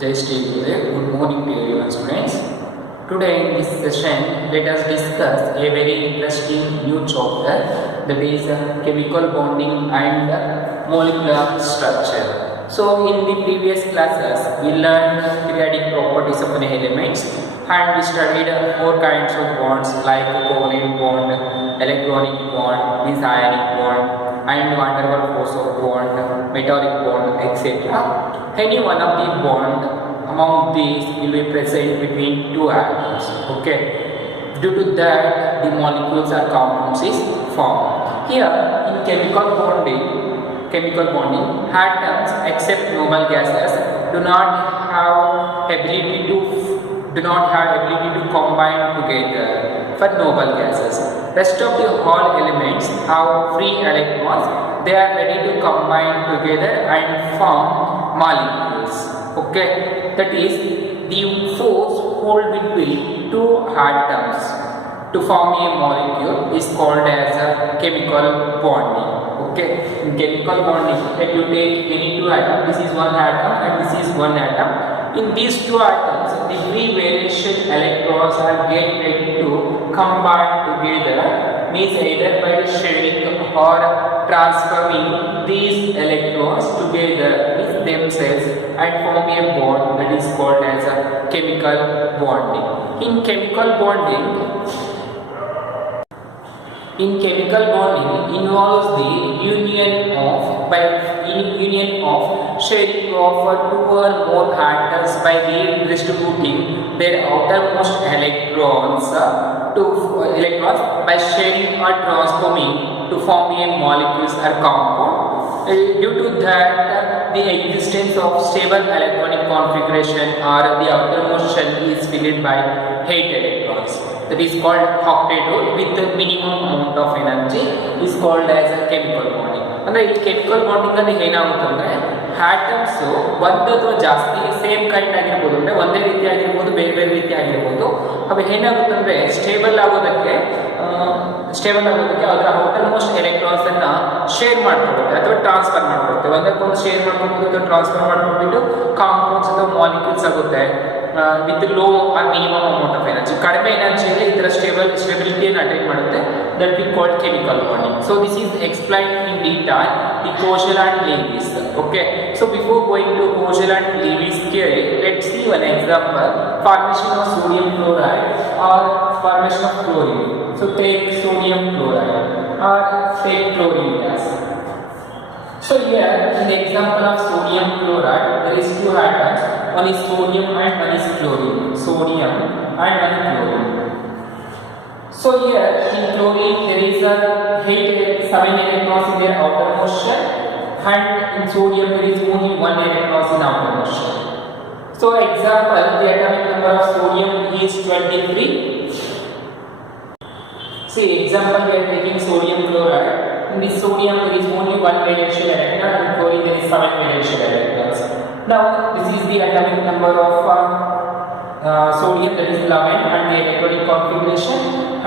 Jai Shri Gurudev. Good morning to everyone, students. Today in this session, let us discuss a very interesting new chapter, that is chemical bonding and molecular structure. So in the previous classes, we learned periodic properties of elements, and we studied four kinds of bonds like covalent bond, electronic bond, disionic bond, and van der Waals force of bond, metallic bond, etc. Any one of the bond among these will be present between two atoms. Okay. Due to that, the molecules or compounds is formed. Here, in chemical bonding, atoms except noble gases do not have ability to combine together for noble gases. Rest of the whole elements have free electrons. They are ready to combine together and form molecules. Okay, that is the force hold between two atoms to form a molecule is called as a chemical bonding. Okay, in chemical bonding, when you take any two atoms, this is one atom and this is one atom. In these two atoms, the free variation electrons are get ready to combine together, means either by sharing or transforming these electrons together with themselves and form a bond that is called as a chemical bonding. In chemical bonding involves the union of sharing of two or more atoms by redistributing their outermost electrons by sharing or transforming to form a molecules or compound. Due to that, the existence of stable electronic configuration or the outermost shell is filled by 8 electrons. That is called octet with the minimum amount of energy is called as a chemical bonding. ಅಂದರೆ ಈ chemical bonding ಅಲ್ಲಿ ಏನಾಗುತ್ತೆ ಅಂದರೆ atoms ಒಂದು ಅಥವಾ ಜಾಸ್ತಿ same kind ಆಗಿರ್ಬೋದು, ಅಂದರೆ ಒಂದೇ ರೀತಿ ಆಗಿರ್ಬೋದು, ಬೇರೆ ಬೇರೆ ರೀತಿ ಆಗಿರ್ಬೋದು. ಅವು ಏನಾಗುತ್ತೆ ಅಂದರೆ ಸ್ಟೇಬಲ್ ಆಗೋದಕ್ಕೆ ಅದರ ಔಟರ್ ಮೋಸ್ಟ್ ಎಲೆಕ್ಟ್ರಾನ್ಸ್ ಅನ್ನ ಶೇರ್ ಮಾಡ್ಕೊಡುತ್ತೆ ಅಥವಾ ಟ್ರಾನ್ಸ್ಫರ್ ಮಾಡ್ಕೊಡುತ್ತೆ. ಒಂದಕ್ಕೊಂದು ಶೇರ್ ಮಾಡ್ಕೊಂಡು ಅಥವಾ ಟ್ರಾನ್ಸ್ಫರ್ ಮಾಡ್ಕೊಂಡ್ಬಿಟ್ಟು ಕಾಂಪೌಂಡ್ಸ್ ಅಥವಾ ಮಾಲಿಕ್ಯೂಲ್ಸ್ ಆಗುತ್ತೆ with low or minimum amount of energy. ಕಡಿಮೆ ಎನರ್ಜಿಯಲ್ಲಿ ಈ ತರ ಸ್ಟೆಬಿಲಿಟಿಯನ್ನು ಅಟೈನ್ ಮಾಡುತ್ತೆ. that we call chemical bonding. So this is explained in detail in Koshal and Lewis. Okay, so before going to Koshal and Lewis theory, let's see one example: formation of sodium chloride or formation of chlorine. So take sodium chloride or take chlorine gas. So here in the example of sodium chloride, there is two atoms. One is sodium and one is chlorine. Sodium and one chlorine. So here in chlorine there is a 7 electrons in their outermost shell, and in sodium there is only 1 electron in outermost shell. So example, the atomic number of sodium is 23. See example, we are taking sodium chloride. In this sodium there is only 1 valence shell electron, and in chlorine there is 7 valence shell electrons. Now this is the atomic number of sodium, that is 11, and the electronic configuration,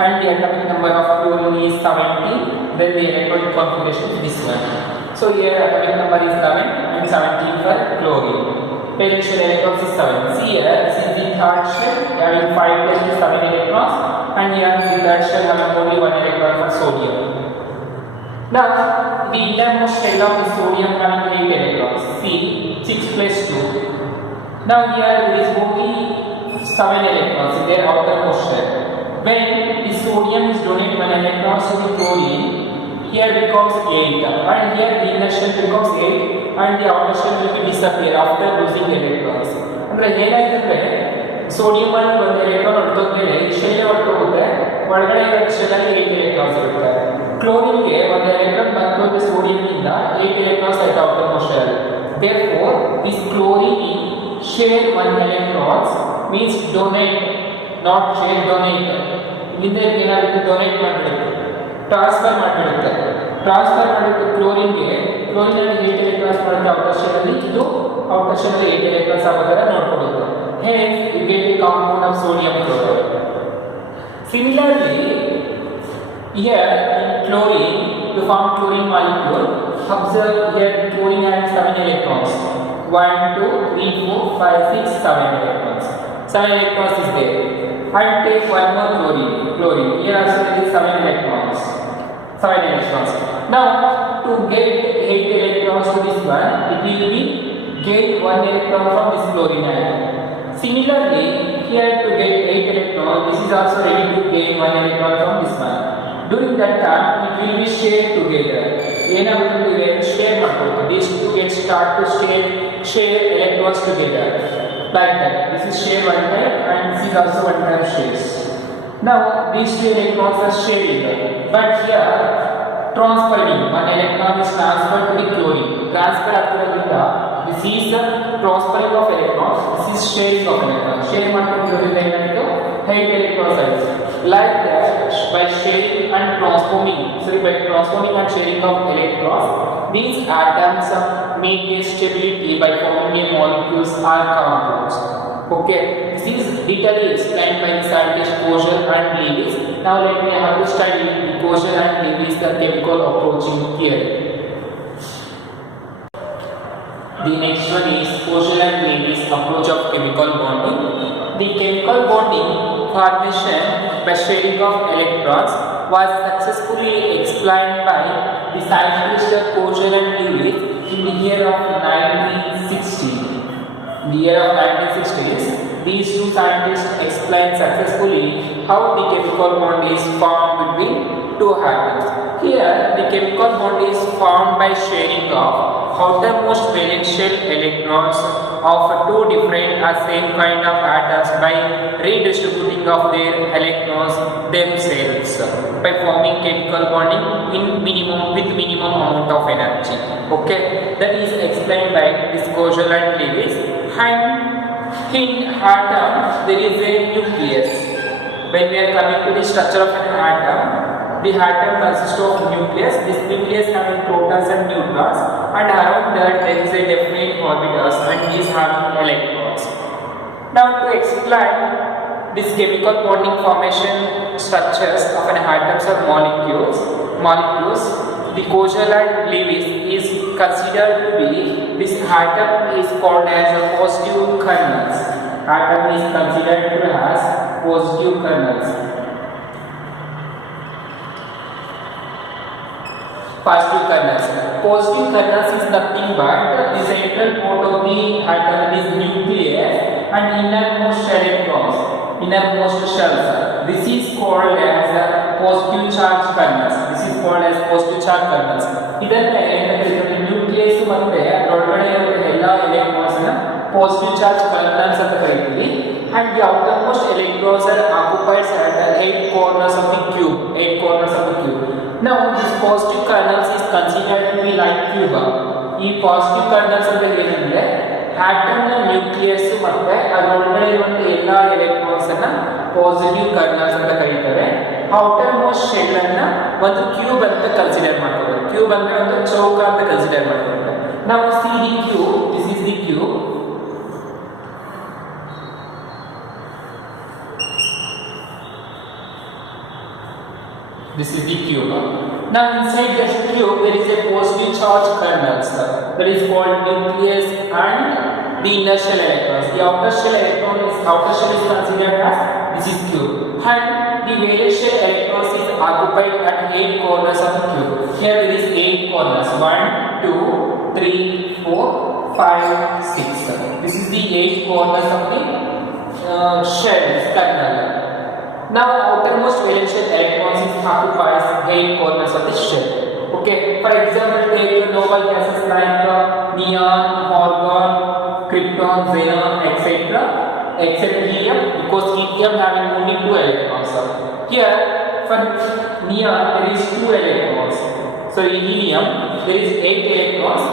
and the atomic number of chlorine is 70. Then the electronic configuration is this one. So here atomic number is 11 and 17 for chlorine. Valence shell electrons is 7. See here, this is the third shell having 5 plus 7 electrons, and here the third shell having only 1 electron for sodium. Now the innermost shell of the sodium having 8 electrons. See, 6 plus 2. Now here there is only 7 electrons in their outermost shell. When the sodium is donate 1 electron to the chlorine, here becomes 8, and here the inner shell becomes 8, and the outer shell will be disappear after losing electrons. ಅಂದ್ರೆ ಏನಾಗುತ್ತೆ, sodium ಅಲ್ಲಿ 1 electron ಹೊರಟೋದ್ಮೇಲೆ ಈ shell ಹೊರಟೋಗುತ್ತೆ, ಒಳಗಡೆ ಇರೋ shell ಅಲ್ಲಿ 8 electrons ಇರುತ್ತೆ. Chlorine ಗೆ 1 ಎಲೆಕ್ಟ್ರಾನ್ ಬಂತು ಸೋಡಿಯಂ ಇಂದ 8 ಎಲೆಕ್ಟ್ರಾನ್ಸ್ ಆಯ್ತು outermost shell. Therefore, this chlorine share 1 electrons means donate, not share, donate. Inda ಏನಾಗುತ್ತೆ, donate ಮಾಡಿಬಿಡುತ್ತೆ, ಟ್ರಾನ್ಸ್ಫರ್ ಮಾಡಿಬಿಡುತ್ತೆ. ಟ್ರಾನ್ಸ್ಫರ್ ಮಾಡಿಬಿಟ್ಟು ಕ್ಲೋರಿನ್ ಅಲ್ಲಿ 8 ಎಲೆಕ್ಟ್ರಾನ್ಸ್ ಮಾಡುತ್ತೆ ಔಟರ್ ಶೆಲ್ ಅಲ್ಲಿ, ಇದು ಔಟರ್ ಶೆಲ್ ಅಲ್ಲಿ 8 ಎಲೆಕ್ಟ್ರಾನ್ಸ್ ಆಗೋದನ್ನ ನೋಡ್ಕೊಳ್ಳುತ್ತೆ. Hence, you get a compound of sodium chloride. Similarly, here in chlorine, to form chlorine molecule, observe here chlorine has 7 electrons. 1, 2, 3, 4, 5, 6, 7 electrons. 7 electrons is there. And take one more chlorine. Here also there is 7 electrons. 7 electrons. Now to get 8 electrons to this one, it will be get 1 electron from this chlorine atom. Similarly, here to get 8 electrons, this is also ready to gain 1 electron from this one. During that time, it will be shared together. Share these two get start to share electrons together. Like that. This is share one type and this is also one type shares. Now these two electrons are shared, but here transferring one electron is transferred to the chlorine. Transfer after this is the transferring of electrons. This is sharing of electrons. Share chlorine 8 electrons. Like that, by sharing and transforming, and sharing of electrons, these atoms make a stability by forming a molecules or compounds. Okay, this is detailedly explained by the scientist Kozel and Lewis. Now let me have to study the Kozel and Lewis the chemical approach in theory. The next one is Kozel and Lewis approach of chemical bonding. The chemical bonding formation by sharing of electrons was successfully explained by the scientists Kozel and Lewis in the year of 1960. In the year of 1960s, these two scientists explained successfully how the chemical bond is formed between two atoms. Here, the chemical bond is formed by sharing of outermost valence shell electrons of two different or same kind of atoms by redistributing of their electrons themselves by forming chemical bonding in minimum amount of energy. Okay, that is explained by this Kozel and Lewis. And in atom there is a nucleus. When we are coming to the structure of an atom, the atom consists of nucleus. This nucleus having protons and neutrons, and around that there is a definite orbitals and these having electrons. Now to explain this chemical bonding formation structures of an atoms or molecules, the Kozel and Lewis is considered to be this atom is called as a positive kernels. Atom is considered to as positive kernels. Positive kernels is nothing but the central port of the atom is nucleus and innermost shells. This is called as positive charge kernels. ಇದನ್ನ nucleus ಮತ್ತೆ ಒಳಗಡೆ ಎಲ್ಲ electrons ನ positive charge colonels ಅಂತ ಕರೀತೀವಿ. And the outermost electrons are occupied at the 8 corners of the cube. Now this positive kernels is considered to be like cube. ಈ positive colonels ಅಂದ್ರೆ ಏನಂದ್ರೆ ಆಟಮ್ ನ ನ್ಯೂಕ್ಲಿಯಸ್ ಮತ್ತೆ ಅದರೊಳಗಡೆ ಇರುವಂತ ಎಲ್ಲಾ ಎಲೆಕ್ಟ್ರಾನ್ಸ್ ಅನ್ನ ಪಾಸಿಟಿವ್ ಕರ್ನಲ್ಸ್ ಅಂತ ಕರೀತಾರೆ. ಔಟರ್ ಮೋಸ್ಟ್ ಶೆಲ್ ಅನ್ನ ಒಂದು ಕ್ಯೂಬ್ ಅಂತ ಕನ್ಸಿಡರ್ ಮಾಡ್ತಾರೆ. ಕ್ಯೂಬ್ ಅಂದ್ರೆ ಒಂದು ಚೌಕ ಅಂತ ಕನ್ಸಿಡರ್ ಮಾಡ್ತಾರೆ. ನಾವು see the cube, this is the cube. This is the cube. Now inside this cube there is a positive charge kernels that is called nucleus and the inner shell electrons. The outer shell is considered as this is cube, and the valence shell electrons is occupied at 8 corners of the cube. Here there is 8 corners, 1, 2, 3, 4, 5, 6. This is the 8 corners of the shells kernel. Now outermost valence shell electrons is occupies 8 corners of the shell. Okay, for example take noble gases like neon, argon, krypton, xenon, etc. except helium, because helium having only 2 electrons. Here for neon there is 2 electrons. So in helium there is 8 electrons.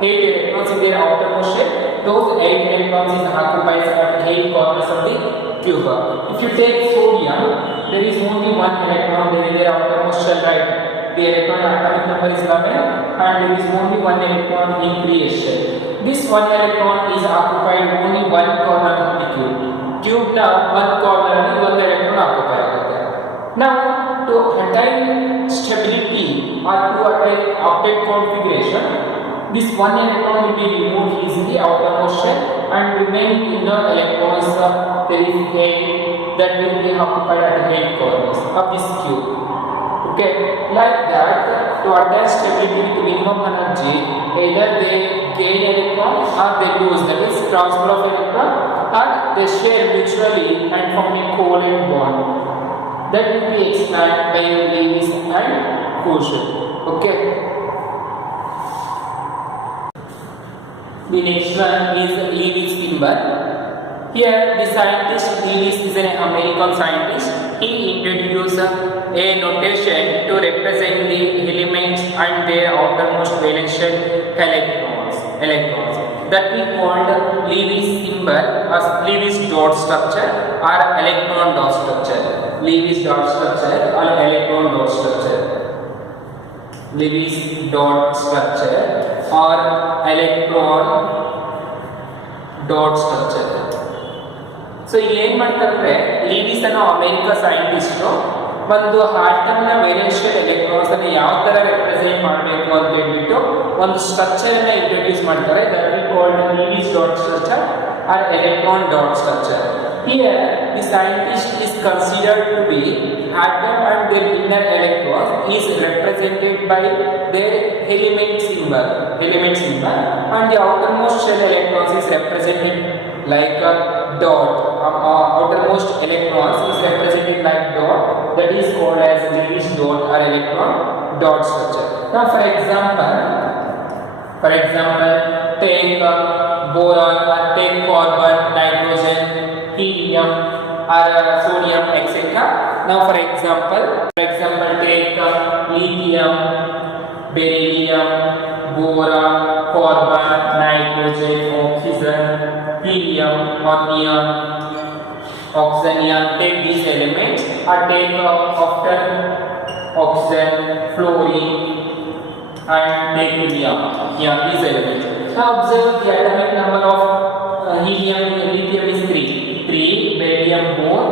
8 electrons in their outermost shell. Those 8 electrons is occupies at 8 corners of the cube. If you take sodium, there is only 1 electron there in their outermost shell, right? The electron atomic number is 11 and there is only 1 electron in previous shell. This 1 electron is occupied only 1 corner of the cube. Cube now 1 corner and 1 electron occupied. Now to attain stability or to attain octet configuration, this 1 electron will be removed easily outermost shell and remain inner electrons. There is a that will be occupied at the head corners of this cube. Okay, like that, to attain stability with minimum energy, either they gain electron or they lose, that is transfer of electron, or they share mutually and form a covalent bond. That will be explained by Lewis and Herschel. Okay. The next one is Lewis symbol. Here, the scientist Lewis is an American scientist. He introduced a notation to represent the elements and their outermost valence shell electrons. That we called Lewis symbol as Lewis dot structure or electron dot structure. Lewis dot structure or electron dot structure. Lewis dot structure or electron dot structure. So ಇಲ್ಲಿ ಏನು ಮಾಡ್ತಾರೆ, ಲೀವಿಸ್ ಅನ್ನೋ America scientist ಒಂದು ಆಟಮ್ನ variation electrons ಅನ್ನು ಯಾವ ತರ represent ಮಾಡಬೇಕು ಅಂತ ಹೇಳ್ಬಿಟ್ಟು ಒಂದು ಸ್ಟ್ರಕ್ಚರ್ ಅನ್ನ ಇಂಟ್ರೊಡ್ಯೂಸ್ ಮಾಡ್ತಾರೆ. That we called Lewis dot structure or electron dot structure. Here the scientist is considered to be atom and their inner electrons is represented by their element symbol and the outermost shell electrons is represented like a dot. Outermost electrons is represented like dot, that is called as Lewis dot or electron dot structure. Now for example take boron or take carbon, nitrogen, helium or sodium, etc. Now for example take lithium, beryllium, boron, carbon, nitrogen, oxygen, helium or neon, oxygen, neon. Take these elements or take after oxygen, fluorine and take helium. These elements. Now observe the atomic number of helium, lithium is 3, beryllium 4,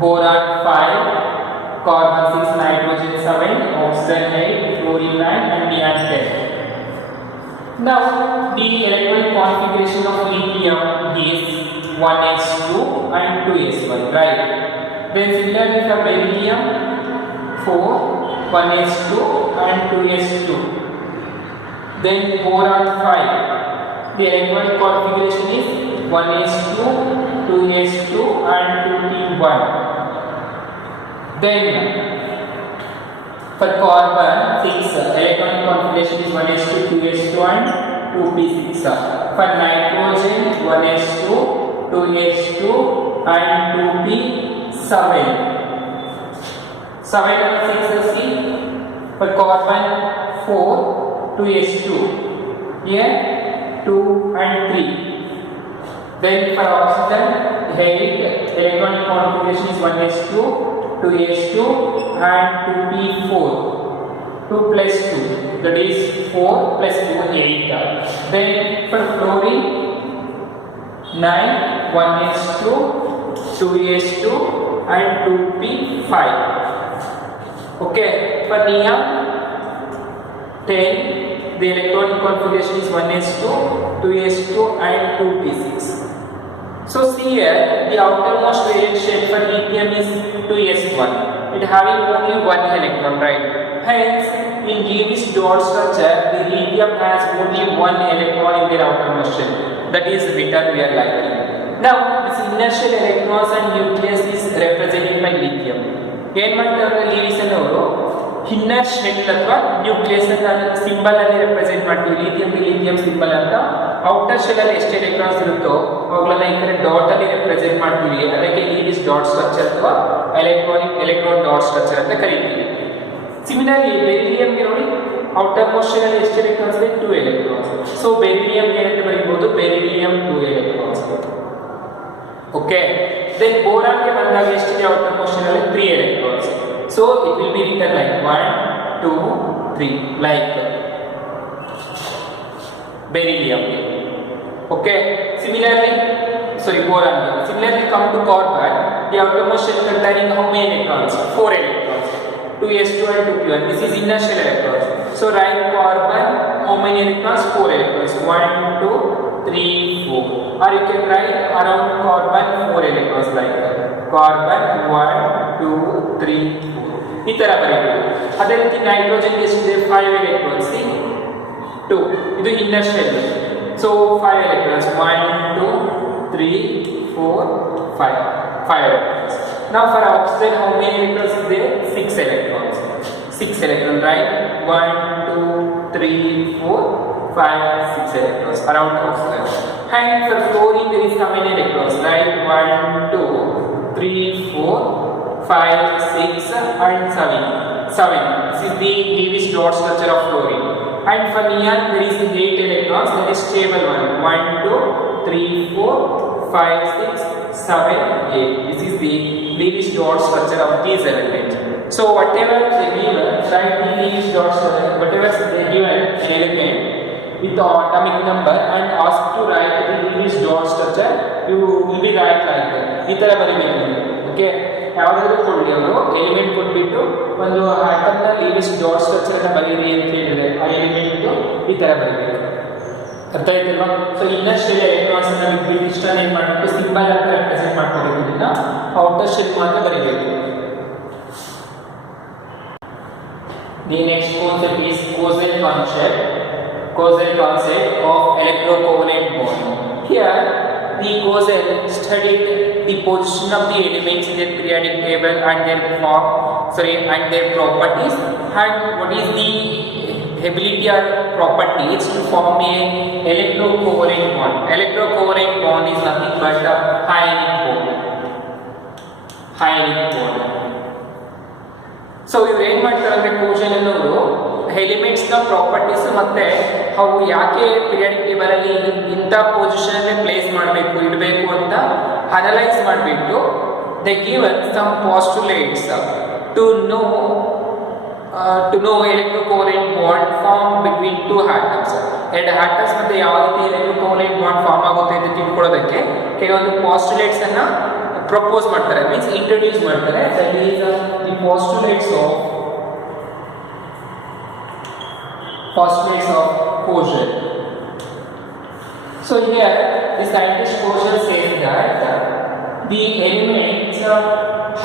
boron 5, carbon 6, nitrogen 7, oxygen 8, fluorine 9 and neon 10. Now the electronic configuration of lithium is 1s2 and 2s1, right? Then similarly for beryllium 4, 1s2 and 2s2. Then boron 5. The electronic configuration is 1s2, 2s2 and 2p1. Then for carbon 6, electronic configuration is 1s2, 2s2 and 2p6. For nitrogen 1s2, 2s2 and 2p7. 7 and 6 C. For carbon 4, 2s2. Here 2 and 3. Then for oxygen 8, electronic configuration is 1s2, 2s2 and 2p4. 2 plus 2, that is 4 plus 2, 8. Then for fluorine 9, 1s2, 2s2 and 2p5. Okay, for neon 10, the electronic configuration is 1s2, 2s2 and 2p6. So see here, the outermost valence shell for lithium is 2s1. It having only one electron, right? Hence, in Lewis dot structure, the lithium has only one electron in their outermost shell. That is written we are liking. Now, this inner shell electrons and nucleus is represented by lithium. ಏನು ಮಾಡ್ತಾರೆ ಲೀವಿಸ್ ಅವರು inner shell ಅಥವಾ nucleus ಅಂತ symbol ಅಲ್ಲಿ represent ಮಾಡ್ತೀವಿ. Lithium symbol ಅಂತ outer shell ಅಲ್ಲಿ ಎಷ್ಟು ಎಲೆಕ್ಟ್ರಾನ್ಸ್ ಇರುತ್ತೋ ಅವುಗಳನ್ನ ಈ ಕಡೆ ಡಾಟ್ ಅಲ್ಲಿ ರೆಪ್ರೆಸೆಂಟ್ ಮಾಡ್ತೀವಿ. ಅದಕ್ಕೆ ಲೀವಿಸ್ ಡಾಟ್ ಸ್ಟ್ರಕ್ಚರ್ ಅಥವಾ ಎಲೆಕ್ಟ್ರಾನ್ ಡಾಟ್ ಸ್ಟ್ರಕ್ಚರ್ ಅಂತ ಕರೀತೀವಿ. ಸಿಮಿಲರ್ಲಿ ಬೆರಿಲಿಯಂಗೆ ನೋಡಿ ಔಟರ್ ಮೋಸ್ಟ್ ಶೆಲ್ ಅಲ್ಲಿ ಎಷ್ಟು ಎಲೆಕ್ಟ್ರಾನ್ಸ್ ಇದೆ? 2 ಎಲೆಕ್ಟ್ರಾನ್ಸ್. ಸೊ ಬೆರಿಲಿಯಂ ಏನಂತ ಬರೀಬಹುದು? Beryllium 2 electrons. Okay, then boron ಗೆ ಬಂದಾಗ ಎಷ್ಟಿದೆ ಔಟರ್ ಮೋಸ್ಟ್ ಶೆಲ್ ಅಲ್ಲಿ? 3 electrons. So it will be written like 1, 2, 3 like beryllium. Okay, boron. Similarly come to carbon, the outermost shell containing how many electrons? 4 electrons. 2s2 and 2p1. This is inner shell electrons. So write carbon, how many electrons? 4 electrons. 1, 2, 3, 4. or you can write around carbon 4 electrons like carbon 1 2 3 4 ಈ ತರ ಬರೀಬೇಕು. ಅದೇ ರೀತಿ nitrogen ಎಷ್ಟಿದೆ 5 electrons, see 2, ಇದು inner shell, so 5 electrons 1 2 3 4 5 electrons. Now for oxygen how many electrons is there? 6 electrons, 6 electrons, right? 1 2 3 4 5 6 electrons around oxygen. And for fluorine there is how many electrons, right? 1 2 3 4 5 6 and 7. This is the Lewis dot structure of fluorine. And for neon there is 8 electrons, that is stable one, 1 2 3 4 5 6 7 8. This is the Lewis dot structure of these elements. So whatever they give, write the Lewis dot structure, whatever they give an element with the atomic number and ask to write the Lewis dot structure, you will be write like that. ಈ ತರ ಬರೀಬೇಕು. Okay, ಯಾವುದಾದ್ರೂ ಕೊಡಲಿ ಅವರು element ಕೊಟ್ಬಿಟ್ಟು ಒಂದು ಆಟಮ್ನ ಲೀವಿಸ್ dot structure ಅನ್ನು ಬರೀರಿ ಅಂತ ಹೇಳಿದ್ರೆ ಆ ಎಲಿಮೆಂಟ್ ಈ ತರ ಬರೀಬೇಕು. ಅರ್ಥ ಆಯ್ತಲ್ವಾ? ಸೊ ಇನ್ನರ್ ಶೆಲ್ ಎಲೆಕ್ಟ್ರಾನ್ಸ್ ಅನ್ನು ಬಿಟ್ಬಿಟ್ಟು ಇಷ್ಟನ್ನ ಏನ್ ಮಾಡಬೇಕು, ಸಿಂಬಲ್ ಅಂತ ರೆಪ್ರೆಸೆಂಟ್ ಮಾಡ್ಕೋಬೇಕು. ಇದನ್ನ ಔಟರ್ ಶೆಲ್ ಮಾತ್ರ ಬರೀಬೇಕು. The next concept is causal concept of electrocovalent bond. Here the causal studied the position of the elements in their periodic table and their their properties, and what is the ability or properties to form a electrocovalent bond. Electrocovalent bond is nothing but a ionic bond. So ಇವ್ರು ಏನ್ ಮಾಡ್ತಾರೆ ಅಂದ್ರೆ ಕೋಶಲ್ ಅನ್ನೋರು elements ನ properties ಮತ್ತೆ ಅವು ಯಾಕೆ periodic table ಅಲ್ಲಿ ಇಂಥ ಪೊಸಿಷನ್ ಅಲ್ಲಿ ಪ್ಲೇಸ್ ಮಾಡಬೇಕು ಇಡಬೇಕು ಅಂತ ಅನಲೈಸ್ ಮಾಡಿಬಿಟ್ಟು they given some postulates to know electrocovalent bond form between two atoms. ಎರಡು ಆಟಮ್ಸ್ ಮತ್ತೆ ಯಾವ ರೀತಿ ಎಲೆಕ್ಟ್ರೋಕೋವಲೆಂಟ್ ಬಾಂಡ್ ಫಾರ್ಮ್ ಆಗುತ್ತೆ ಅಂತ ತಿಳ್ಕೊಳ್ಳೋದಕ್ಕೆ ಕೆಲವೊಂದು ಪಾಸ್ಟುಲೇಟ್ಸ್ ಅನ್ನ ಪ್ರಪೋಸ್ ಮಾಡ್ತಾರೆ, ಮೀನ್ಸ್ ಇಂಟ್ರೊಡ್ಯೂಸ್ ಮಾಡ್ತಾರೆ. That is the postulates of Kozel. So here the scientist Kozel says that the elements,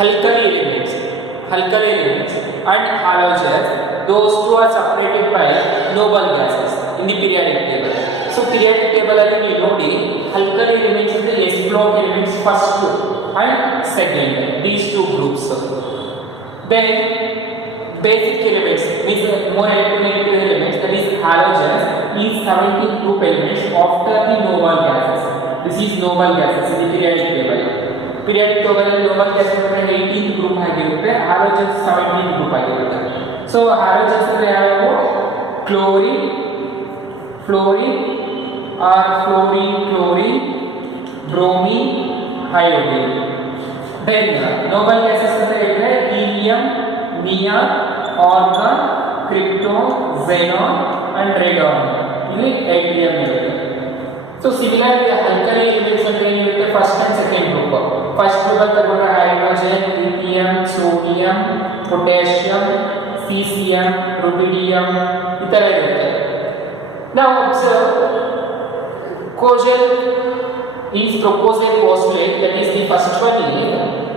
alkali elements and halogens, those two are separated by noble gases in the periodic table. So periodic table alli ನೀವು ನೋಡಿ alkali elements is the s block elements first and second, these two groups. Then basic elements means more electronegative elements, that is halogens, is 17 group elements after the noble gases. This is noble gases in the periodic table. Periodic table ಅಲ್ಲಿ noble gases ಅಂದ್ರೆ 18th group ಆಗಿರುತ್ತೆ, halogens 17th group ಆಗಿರುತ್ತೆ. So halogens ಅಂದ್ರೆ ಯಾವ್ಯಾವು? chlorine or fluorine, bromine, iodine. Then noble gases ಅಂತ ಹೇಳಿದ್ರೆ helium, neon, argon, krypton, xenon and radon. ಇಲ್ಲಿ yttrium ಇರುತ್ತೆ. So similarly alkali elements ಅಂದ್ರೆ ಏನಿರುತ್ತೆ? First and second group. First group ಅಂತ ತಗೊಂಡ್ರೆ hydrogen, lithium, sodium, potassium, caesium, ರುಬಿಡಿಯಂ ಈ ತರ ಇರುತ್ತೆ. Now observe, Kozel is proposing a postulate, that is the first one is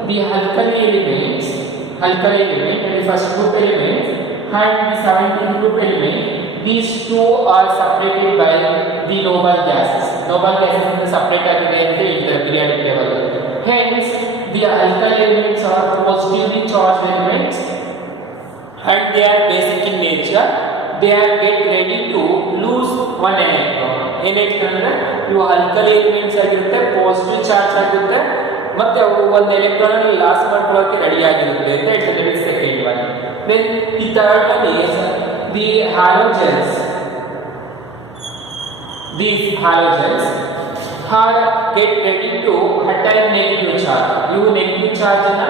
the alkali element and the first group element and the 17th group element, these two are separated by the noble gases. Noble gases are separate agide ante in the periodic table. Hence the alkali elements are positively charged elements and they are basic in nature. They are get ready to lose one electron. ಏನೈತೆ ಅಂದ್ರೆ ಇವು alkali elements ಆಗಿರುತ್ತೆ, positive charge ಆಗುತ್ತೆ ಮತ್ತೆ ಅವು ಒಂದು electron ಅನ್ನು loss ಮಾಡ್ಕೊಳ್ಳೋಕೆ ರೆಡಿ ಆಗಿರುತ್ತೆ ಅಂತ ಹೇಳ್ತಾರೆ. Second one. Then the third one is the halogens. These halogens are get ready to attain negative charge. ಇವು ನೆಗೆಟಿವ್ ಚಾರ್ಜ್ ಅನ್ನ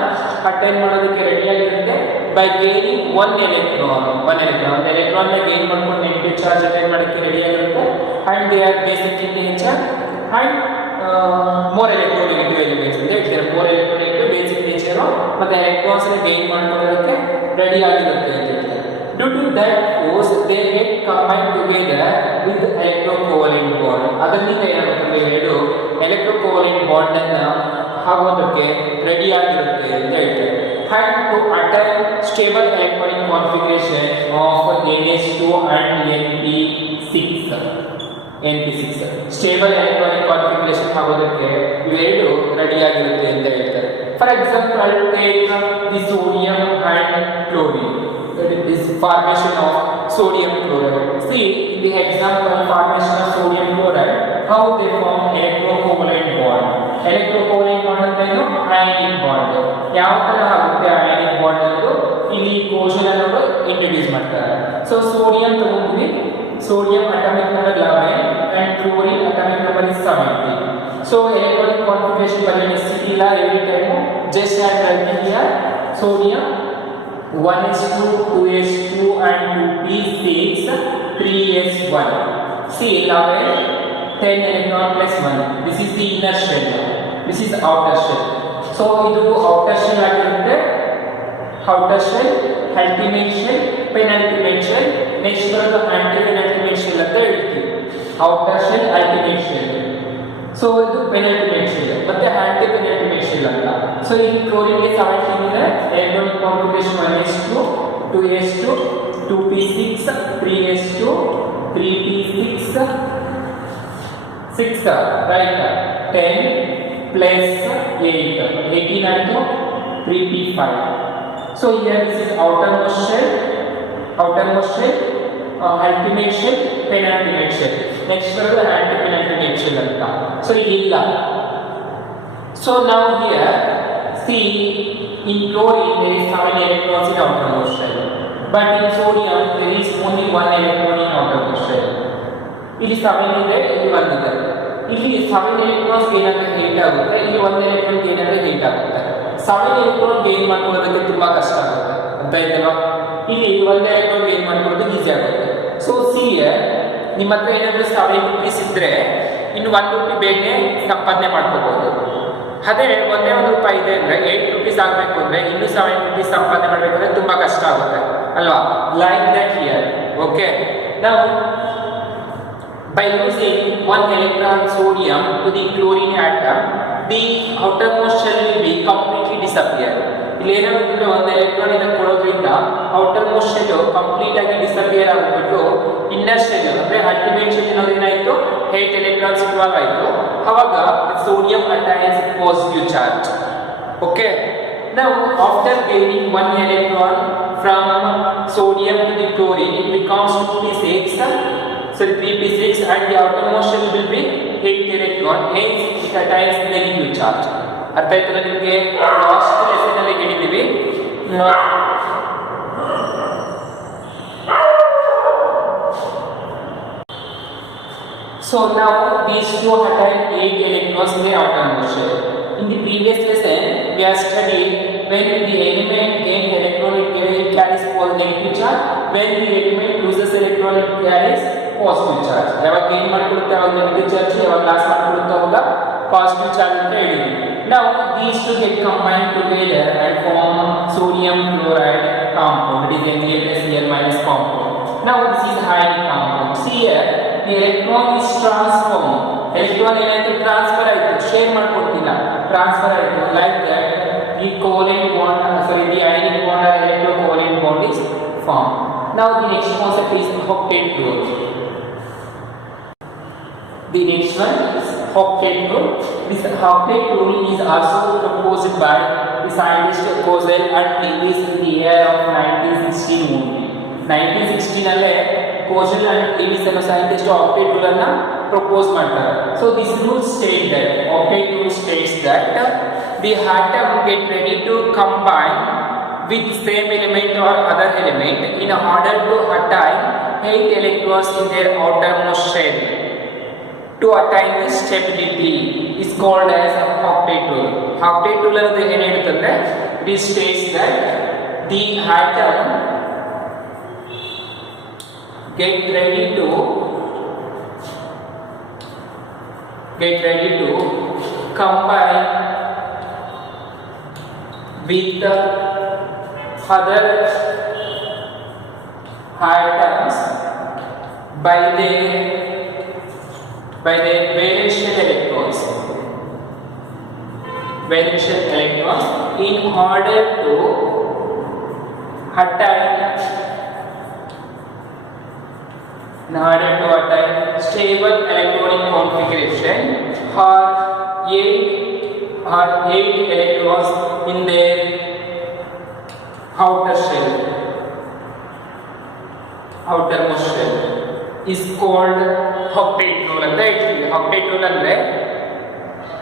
ಅಟೈನ್ ಮಾಡೋದಕ್ಕೆ ರೆಡಿ ಆಗಿರುತ್ತೆ by gaining one electron ನ ಗೇನ್ ಮಾಡ್ಕೊಂಡು ನೆಗೆಟಿವ್ ಚಾರ್ಜ್ ಅಟೈನ್ ಮಾಡೋದಕ್ಕೆ ರೆಡಿ ಆಗಿರುತ್ತೆ. and they are basic in nature and more electronegative elements ಅಂತ ಹೇಳ್ತಾರೆ. more electronegative basic nature ಮತ್ತೆ electrons ನ ಗೇನ್ ಮಾಡ್ಕೊಳ್ಳೋದಕ್ಕೆ ರೆಡಿ ಆಗಿರುತ್ತೆ ಅಂತ ಹೇಳ್ತಾರೆ. Due to that force, they get combined together with electrocovalent bond. ಅದರಿಂದ ಏನಾಗುತ್ತೆ ಎರಡು electrocovalent bond ಅನ್ನ ಆಗೋದಕ್ಕೆ ರೆಡಿ ಆಗಿರುತ್ತೆ ಅಂತ ಹೇಳ್ತಾರೆ. And to attain stable electronic configuration of NH2 and NP6. Stable electronic configuration ಆಗೋದಕ್ಕೆ ಇವೆರಡು ರೆಡಿ ಆಗಿರುತ್ತೆ ಅಂತ ಹೇಳ್ತಾರೆ. For example take the sodium and chlorine, this formation of sodium chloride. See in the example formation of sodium chloride, how they form electrocovalent bond. Electrocovalent bond ಅಂತೇನು ionic bond. ಯಾವ ತರ ಆಗುತ್ತೆ ionic bond ಅನ್ನೋದು ಇಲ್ಲಿ ಕ್ವೋಷನ್ ಅನ್ನು introduce ಮಾಡ್ತಾರೆ. So sodium ತಗೊಂಡ್ವಿ, sodium atomic number 11 and chlorine atomic number is 70. So electronic configuration by NH3 every time just add writing here sodium 1s2 2s2 and 2p6 3s1. See 11 10 electron plus 1. This is the inner shell, this is outer shell. So idu outer shell ಆಗಿರುತ್ತೆ, outer shell, ultimate shell, penultimate shell. Next ಬರೋದು aunty penultimate shell ಅಂತ ಹೇಳ್ತೀವಿ. Outer shell, ultimate shell. So ಇದು penultimate shell ಮತ್ತೆ aunty penultimate shell ಅಂತ. So ಈ ಕ್ಲೋರಿನ್ಗೆ 17 ಇದೆ, electronic configuration 1s2 2s2 2p6 3s2 3p6 6 right 10 plus 8 18 and 3p5. So here this is outermost shell, ultimate shell, penultimate shell. Next ಬರೋದು anti penultimate shell ಅಂತ. So ಇಲ್ಲ. So now here see in chlorine there is 7 electrons in outermost shell, but in sodium there is only 1 electron in outermost shell. ಇಲ್ಲಿ 7 ಇದೆ, ಇಲ್ಲಿ 1 ಇದೆ. ಇಲ್ಲಿ 7 electrons ಏನಾದ್ರೆ hate ಆಗುತ್ತೆ, ಇಲ್ಲಿ 1 electron ಏನಾದ್ರೆ ಹೇಟ್ ಆಗುತ್ತೆ. 7 electron ಗೇನ್ ಮಾಡ್ಕೊಳ್ಳೋದಕ್ಕೆ ತುಂಬಾ ಕಷ್ಟ ಆಗುತ್ತೆ ಅಂತ ಇದಲ್ವಾ. ಇಲ್ಲಿ 1 electron ಗೇನ್ ಮಾಡ್ಕೊಳ್ಳೋದು ಈಸಿ ಆಗುತ್ತೆ. ಸೊ ಸಿ ನಿಮ್ಮ ಹತ್ರ ಏನಾದರೂ 7 rupees ಇದ್ರೆ ಇನ್ನು 1 ರೂಪಾಯಿ ಬೇಗನೆ ಸಂಪಾದನೆ ಮಾಡ್ಕೋಬಹುದು. ಅದೇ ಒಂದೇ ಒಂದು ರೂಪಾಯಿ ಇದೆ ಅಂದ್ರೆ 8 rupees ಆಗಬೇಕು ಅಂದ್ರೆ ಇನ್ನು 7 rupees ಸಂಪಾದನೆ ಮಾಡಬೇಕಂದ್ರೆ ತುಂಬಾ ಕಷ್ಟ ಆಗುತ್ತೆ ಅಲ್ವಾ. Like that here. Okay, now by using 1 electron sodium to the chlorine atom, the outermost shell will be completely disappear. ಇಲ್ಲಿ ಏನಾಗುತ್ತೆ, 1 electron ಇದಕ್ಕೆ ಕೊಡೋದ್ರಿಂದ outermost shell ಕಂಪ್ಲೀಟ್ ಆಗಿ ಡಿಸಪಿಯರ್ ಆಗಿಬಿಟ್ಟು ಇನ್ನರ್ ಶೆಲ್ ಅಂದ್ರೆ ಅಲ್ಟಿಮೇಟ್ ಶೆಲ್ ಅನ್ನೋದು ಏನಾಯ್ತು, 8 electrons ಇನ್ವಾಲ್ವ್ ಆಯ್ತು. ಅವಾಗ sodium attains positive charge. Okay, now after gaining 1 electron from sodium to the chlorine, it becomes 3p6 and the outermost shell will be 8 electron, hence it attains negative charge. ಅರ್ಥ ಆಯ್ತಲ್ಲ ನಿಮಗೆ? Last lesson ಅಲ್ಲಿ ಹೇಳಿದ್ದೀವಿ so now these two attain 8 electrons in the outermost shell. In the previous lesson we have studied when the element gains electron it carries negative charge, when the element loses electron it carries positive charge. ಯಾವಾಗ gain ಮಾಡ್ಕೊಳ್ಳುತ್ತೆ ಅವಾಗ negative charge, ಯಾವಾಗ loss ಮಾಡ್ಕೊಳ್ಳುತ್ತೆ ಅವಾಗ positive charge ಅಂತ ಹೇಳಿದ್ವಿ. Now these two get combined together and form sodium chloride compound. It is NaCl- compound. Now this is ionic compound. See here the electron is transformed. Electron ಏನಾಯ್ತು, transfer ಆಯ್ತು, share ಮಾಡ್ಕೊಡ್ತಿಲ್ಲ, transfer ಆಯ್ತು. Like that the covalent bond, the ionic bond or electrocovalent bond is formed. Now the next concept is octet group. The next one is octet group. This octet group is also proposed by the scientist Kozel and Lewis in the year of 1916 only. 1916 ಅಲ್ಲೇ Kozel and Lewis ಅನ್ನೋ scientist octet rule ಅನ್ನ propose ಮಾಡ್ತಾರೆ. So this rule states that octet rule states that the atom get ready to combine with same element or other element in order to attain 8 electrons in their outermost shell. To attain the stability is called as octet rule. Octet rule ಅನ್ನೋದು ಏನು ಹೇಳುತ್ತಂದ್ರೆ it states that the atom get ready to combine with the other atoms by their valential electrons. Valential electrons in order to attain stable electronic configuration or 8 electrons in their outermost shell is called octet rule ಅಂತ ಹೇಳ್ತೀವಿ. octet rule ಅಂದ್ರೆ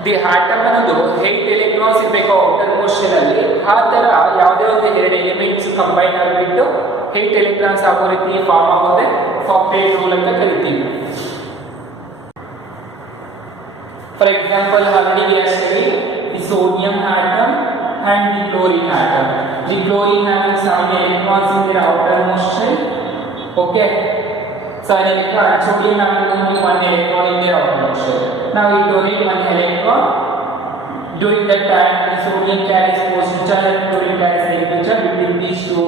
the atom ಅನ್ನೋದು 8 electrons ಇರಬೇಕು outermost shell ಅಲ್ಲಿ. ಆ ತರ ಯಾವುದೇ ಒಂದು ಎರಡು ಎಲಿಮೆಂಟ್ಸ್ ಕಂಬೈನ್ ಆಗಿಬಿಟ್ಟು 8 ಎಲೆಕ್ಟ್ರಾನ್ಸ್ ಆಗೋ ರೀತಿ ಫಾರ್ಮ್ ಆಗೋದೇ octet rule ಅಂತ ಕರಿತೀವಿ. For example already we have studied the sodium atom and the chlorine atom. The chlorine having 7 electrons in their outermost shell. Okay, 7 electron, and sodium having only 1 electron in their outermost shell. Now we chlorine 1 electron. During that time, the sodium carries positive charge and chlorine carries negative charge. Between these two,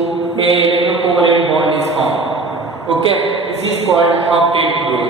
a electrocovalent bond is formed. Okay, this is called octet rule.